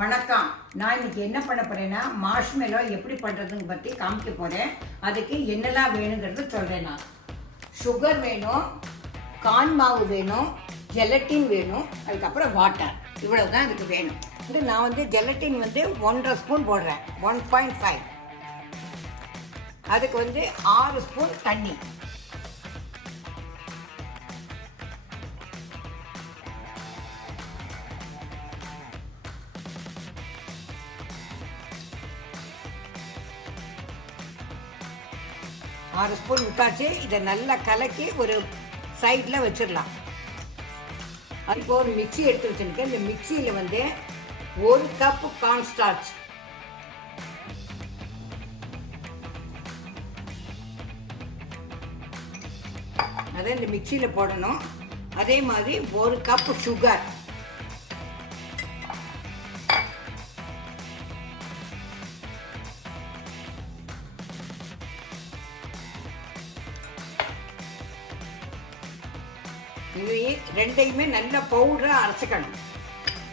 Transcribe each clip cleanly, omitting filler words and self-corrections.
வணக்கம். நான் இன்னைக்கு என்ன பண்ண போறேன்னா மார்ஷ்மெலோ எப்படி பண்ணுறதுன்னு பற்றி காமிக்க போகிறேன். அதுக்கு என்னெல்லாம் வேணுங்கிறது சொல்கிறேன். நான் சுகர் வேணும், கார்ன் மாவு வேணும், ஜெலட்டின் வேணும், அதுக்கப்புறம் வாட்டர். இவ்வளோ தான் இதுக்கு வேணும். நான் ஜெலட்டின் 1.5 ஸ்பூன் போடுறேன், 1.5. அதுக்கு 6 ஸ்பூன் தண்ணி. ஆறு ஸ்பூன் விட்டாச்சு. இதை நல்லா கலக்கி ஒரு சைடில் வச்சிடலாம். அதுக்கு ஒரு மிக்சி எடுத்து வச்சுருக்கேன். இந்த மிக்சியில் 1 கப்பு கார்ன்ஸ்டார்ச், அதை இந்த மிக்சியில் போடணும். அதே மாதிரி 1 கப்பு சுகர், இது ரெண்டையுமே நல்ல பவுடராக அரைச்சிக்கணும்.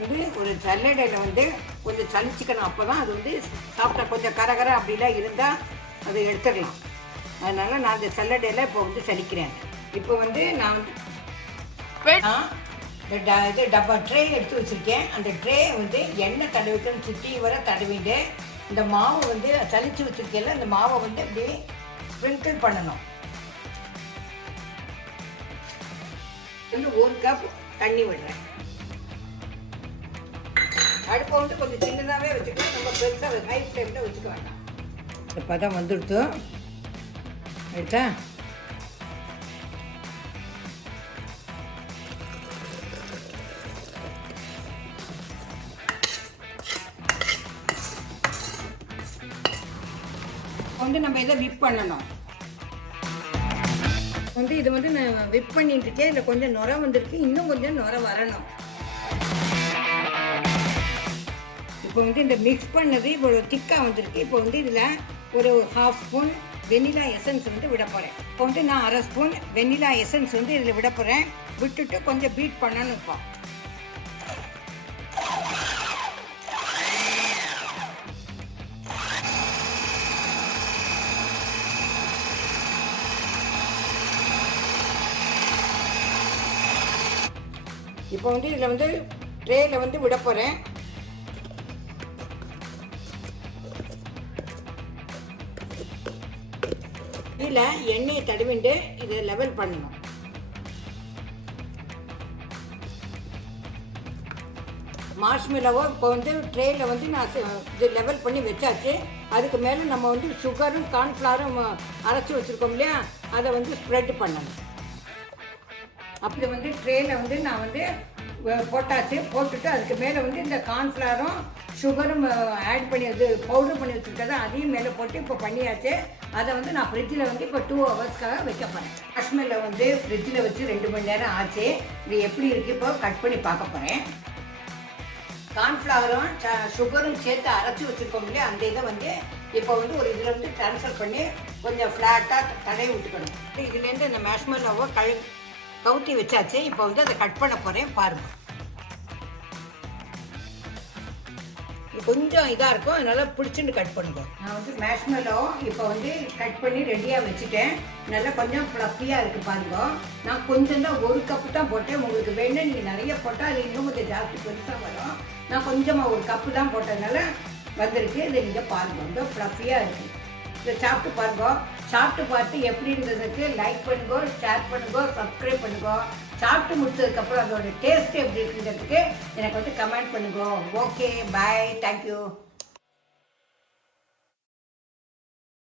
இது ஒரு சல்லடையில் கொஞ்சம் சலிச்சிக்கணும். அப்போ தான் அது சாப்பிட்டா கொஞ்சம் கரகர அப்படிலாம் இருந்தால் அதை எடுத்துடலாம். அதனால் நான் இந்த சல்லடையில் இப்போ சலிக்கிறேன். இப்போ நான் இது டப்பா ட்ரே எடுத்து வச்சுருக்கேன். அந்த ட்ரே எண்ணெய் தடவிக்கணும், சுற்றி வர தடவிட்டு இந்த மாவு சலிச்சு வச்சுருக்கேன்ல, அந்த மாவை அப்படியே ஸ்ப்ரிங்கிள் பண்ணணும். 1 கப் தண்ணி விடுறேன். அடுப்பை கொஞ்சம் சின்னதாகவே வச்சுக்கலாம், நம்ம பெருசாக ஹை ஃப்ளேமில் வச்சுக்க வேண்டாம். இப்போ தான் வந்துடுத்து எடுத்தா நம்ம இதை விப் பண்ணணும். இது நான் விப் பண்ணிட்டு இருக்கேன். இதில் கொஞ்சம் நுரை வந்திருக்கு, இன்னும் கொஞ்சம் நுரை வரணும். இப்போ இந்த மிக்ஸ் பண்ணது இப்போ திக்காக வந்திருக்கு. இப்போ இதில் ஒரு 1/2 ஸ்பூன் வெனிலா எசன்ஸ் விட போகிறேன். இப்போ நான் 1/2 ஸ்பூன் வெனிலா எசன்ஸ் இதில் விட போகிறேன். விட்டுட்டு கொஞ்சம் பீட் பண்ணணும். இப்போ இப்போ இதில் ட்ரேயில் விட போகிறேன். இதில் எண்ணெயை தடவிண்டு இதை லெவல் பண்ணணும். மார்ஷ்மெலோவை இப்போ ட்ரேயில் நான் இது லெவல் பண்ணி வச்சாச்சு. அதுக்கு மேலே நம்ம சுகரும் கார்ன்ஃப்ளவரும் அரைச்சி வச்சுருக்கோம் இல்லையா, அதை ஸ்ப்ரெட் பண்ணணும். அப்படி ட்ரேயில் நான் போட்டாச்சு. போட்டுட்டு அதுக்கு மேலே இந்த கார்ன்ஃப்ளவரும் சுகரும் ஆட் பண்ணி பவுடர் பண்ணி வச்சுருக்கதை அதையும் மேலே போட்டு இப்போ பண்ணியாச்சு. அதை நான் ஃப்ரிட்ஜில் இப்போ 2 ஹவர்ஸ்க்காக வைக்க போகிறேன். மார்ஷ்மெலோ ஃப்ரிட்ஜில் வச்சு 2 மணி நேரம் ஆச்சு. இது எப்படி இருக்குது இப்போ கட் பண்ணி பார்க்க போகிறேன். கார்ன்ஃப்ளவரும் சுகரும் சேர்த்து அரைச்சி வச்சுருக்கோம் இல்லையா, அந்த இதை இப்போ ஒரு இதில் ட்ரான்ஸ்ஃபர் பண்ணி கொஞ்சம் ஃப்ளாட்டாக தடவி விட்டுக்கணும். இதுலேருந்து இந்த மார்ஷ்மெலோவை கவுத்தி வச்சாச்சு. இப்போ அதை கட் பண்ண போகிறேன். பாருங்கள், கொஞ்சம் இதாக இருக்கும், அதனால் பிடிச்சிட்டு கட் பண்ணுவோம். நான் மார்ஷ்மெலோ இப்போ கட் பண்ணி ரெடியாக வச்சுட்டேன். நல்லா கொஞ்சம் ஃப்ளஃபியாக இருக்குது பாருங்க. நான் கொஞ்சம் தான் 1 கப்பு தான் போட்டேன். உங்களுக்கு வேணும் நீங்கள் நிறைய போட்டால் அது இன்னும் கொஞ்சம் ஜாஸ்தி பெருசாக வரும். நான் கொஞ்சமாக 1 கப்பு தான் போட்டதுனால வந்திருக்கு. இதை நீங்கள் பாருங்கள், ரொம்ப ஃப்ளஃபியாக இருக்குது. இதை சாப்பிட்டு பாருங்க. சாப்பிட்டு பார்த்து எப்படி இருந்ததுக்கு லைக் பண்ணுங்க, ஷேர் பண்ணுங்க, சப்ஸ்கிரைப் பண்ணுங்க. சாப்பிட்டு முடிச்சதுக்கப்புறம் அதோட டேஸ்ட் எப்படி இருக்குங்கிறதுக்கு எனக்கு கமெண்ட் பண்ணுங்க. ஓகே, பாய், தேங்க்யூ.